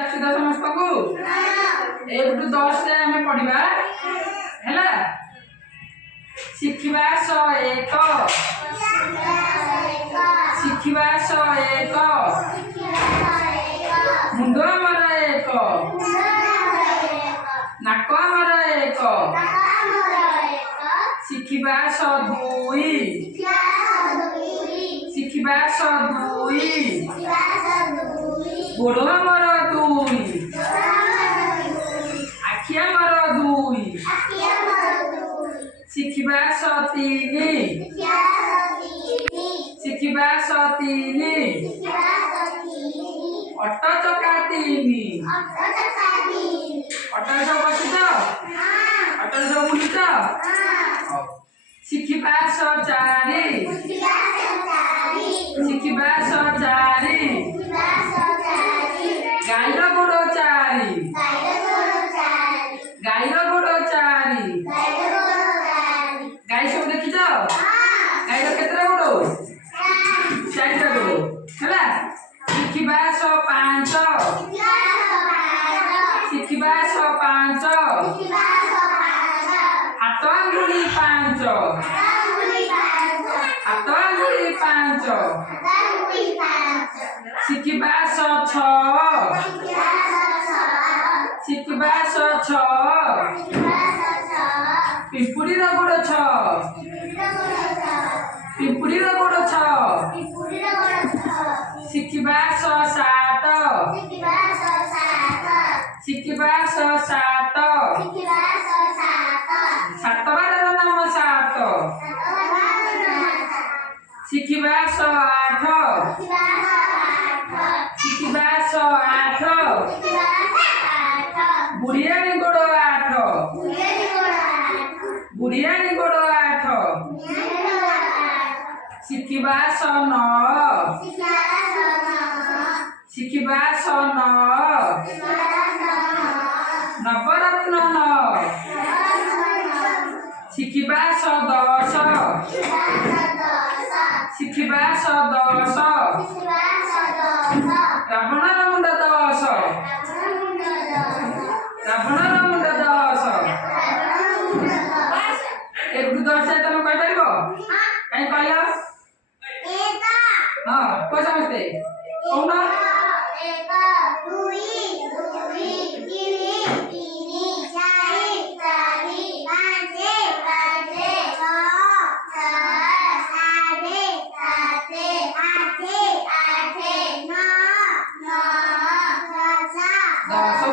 आशीर्वाद समस्त को 1 टू 10 रे हमें पढ़िबा हैला शिखिबा 101 शिखिबा 101 मुंडो हमर 1 नाको हमर 1 शिखिबा 102 शिखिबा 102 गोड़ हमर 2 आखि हमर 2 शिखिबा 103 शिखिबा 103 अट्ट चका 3 अट्ट सब बसित अट्ट सब बुलित शिखिबा 104 शिखिबा 104 गाईर गोड़ 4 गाईर गोड़ 4 गाई सब देखिछ गाईर केतरा गोड़ 4टा गोड़ हैला शिखिबा 105 शिखिबा 105 हाथ आंगुली 5 हाथ आंगुली 5 शिखिबा 106 शिखिबा 106 पिंपुड़ी रो गोड़ 6 पिंपुड़ी रो गोड़ 6 शिखिबा 107 शिखिबा 107 सातबार नाम 7 शिखिबा 108 शिखिबा 108 बुढ़ियानी गोड़ 8 बुढ़ियानी गोड़ 8 शिखिबा 109 शिखिबा 109 नवरत्न 9 शिखिबा 110 शिखिबा 110 रावण मुंड 10 रावण मुंड 10 1 टू 10 तुम कह पारिबो काई कहला हां को समझते कौन 1 2 3 4 so